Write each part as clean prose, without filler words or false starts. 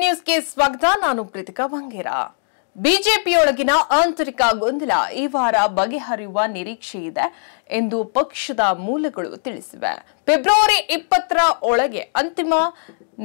Next ನ್ಯೂಸ್ಗೆ ಸ್ವಾಗತ. ನಾನು ಪ್ರೀತಿಕಾ ಬಂಗೇರ. ಬಿಜೆಪಿಯೊಳಗಿನ ಆಂತರಿಕ ಗೊಂದಲ ಈ ವಾರ ಬಗೆಹರಿಯುವ ನಿರೀಕ್ಷೆ ಇದೆ ಎಂದು ಪಕ್ಷದ ಮೂಲಗಳು ತಿಳಿಸಿವೆ. ಫೆಬ್ರವರಿ 20ರ ಒಳಗೆ ಅಂತಿಮ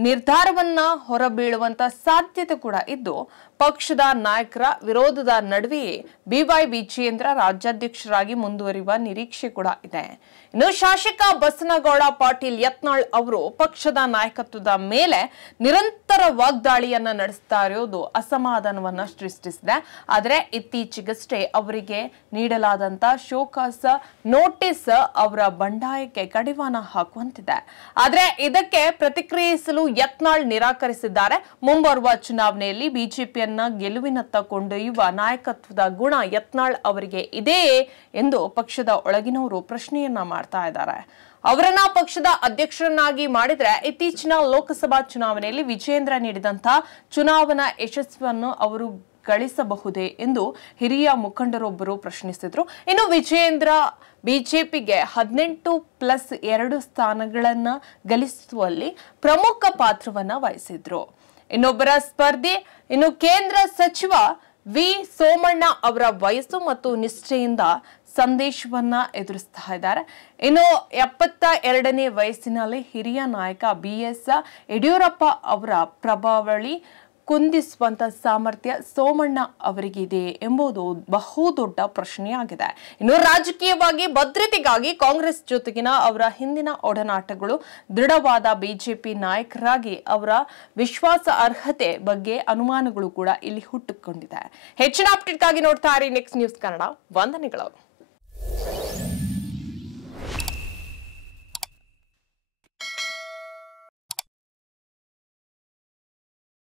ನಿರ್ಧಾರವನ್ನ ಹೊರಬೀಳುವಂತ ಸಾಧ್ಯತೆ ಕೂಡ ಇದ್ದು, ಪಕ್ಷದ ನಾಯಕರ ವಿರೋಧದ ನಡುವೆಯೇ ಬಿವೈ ವಿಜಯೇಂದ್ರ ರಾಜ್ಯಾಧ್ಯಕ್ಷರಾಗಿ ಮುಂದುವರಿಯುವ ನಿರೀಕ್ಷೆ ಕೂಡ ಇದೆ. ಇನ್ನು ಶಾಸಕ ಬಸನಗೌಡ ಪಾಟೀಲ್ ಯತ್ನಾಳ್ ಅವರು ಪಕ್ಷದ ನಾಯಕತ್ವದ ಮೇಲೆ ನಿರಂತರ ವಾಗ್ದಾಳಿಯನ್ನ ನಡೆಸ್ತಾ ಇರೋದು ಅಸಮಾಧಾನವನ್ನ ಸೃಷ್ಟಿಸಿದೆ. ಆದರೆ ಇತ್ತೀಚೆಗಷ್ಟೇ ಅವರಿಗೆ ನೀಡಲಾದಂತ ಶೋಕಾಸ್ ನೋಟಿಸ್ ಅವರ ಬಂಡಾಯಕ್ಕೆ ಕಡಿವಾಣ ಹಾಕುವಂತಿದೆ. ಆದರೆ ಇದಕ್ಕೆ ಪ್ರತಿಕ್ರಿಯಿಸಲು ಯತ್ನಾಳ್ ನಿರಾಕರಿಸಿದ್ದಾರೆ. ಮುಂಬರುವ ಚುನಾವಣೆಯಲ್ಲಿ ಬಿಜೆಪಿಯನ್ನ ಗೆಲುವಿನತ್ತ ಕೊಂಡೊಯ್ಯುವ ನಾಯಕತ್ವದ ಗುಣ ಯತ್ನಾಳ್ ಅವರಿಗೆ ಇದೆಯೇ ಎಂದು ಪಕ್ಷದ ಒಳಗಿನವರು ಪ್ರಶ್ನೆಯನ್ನ ಮಾಡ್ತಾ ಇದ್ದಾರೆ. ಅವರನ್ನ ಪಕ್ಷದ ಅಧ್ಯಕ್ಷರನ್ನಾಗಿ ಮಾಡಿದ್ರೆ ಇತ್ತೀಚಿನ ಲೋಕಸಭಾ ಚುನಾವಣೆಯಲ್ಲಿ ವಿಜಯೇಂದ್ರ ನೀಡಿದಂತಹ ಚುನಾವಣಾ ಯಶಸ್ಸನ್ನು ಅವರು ಗಳಿಸಬಹುದೇ ಎಂದು ಹಿರಿಯ ಮುಖಂಡರೊಬ್ಬರು ಪ್ರಶ್ನಿಸಿದ್ರು. ಇನ್ನು ವಿಜಯೇಂದ್ರ ಬಿಜೆಪಿಗೆ 18+2 ಸ್ಥಾನಗಳನ್ನ ಗಳಿಸುವಲ್ಲಿ ಪ್ರಮುಖ ಪಾತ್ರವನ್ನ ವಹಿಸಿದ್ರು. ಇನ್ನೊಬ್ಬರ ಸ್ಪರ್ಧಿ ಕೇಂದ್ರ ಸಚಿವ ವಿ ಸೋಮಣ್ಣ ಅವರ ವಯಸ್ಸು ಮತ್ತು ನಿಷ್ಠೆಯಿಂದ ಸಂದೇಶವನ್ನ ಎದುರಿಸ್ತಾ ಇದ್ದಾರೆ. ಇನ್ನು 72ನೇ ವಯಸ್ಸಿನಲ್ಲಿ ಹಿರಿಯ ನಾಯಕ BS ಯಡಿಯೂರಪ್ಪ ಅವರ ಪ್ರಭಾವಳಿ ಕುಂದಿಸುವಂತ ಸಾಮರ್ಥ್ಯ ಸೋಮಣ್ಣ ಅವರಿಗಿದೆ ಎಂಬುದು ಬಹುದೊಡ್ಡ ಪ್ರಶ್ನೆಯಾಗಿದೆ. ಇನ್ನು ರಾಜಕೀಯವಾಗಿ ಭದ್ರತೆಗಾಗಿ ಕಾಂಗ್ರೆಸ್ ಜೊತೆಗಿನ ಅವರ ಹಿಂದಿನ ಒಡನಾಟಗಳು, ದೃಢವಾದ ಬಿಜೆಪಿ ನಾಯಕರಾಗಿ ಅವರ ವಿಶ್ವಾಸ ಅರ್ಹತೆ ಬಗ್ಗೆ ಅನುಮಾನಗಳು ಕೂಡ ಇಲ್ಲಿ ಹುಟ್ಟುಕೊಂಡಿದೆ. ಹೆಚ್ಚಿನ ಅಪ್ಡೇಟ್ಗಾಗಿ ನೋಡ್ತಾ ಇರಿ ನೆಕ್ಸ್ಟ್ ನ್ಯೂಸ್ ಕನ್ನಡ. ವಂದನೆಗಳು.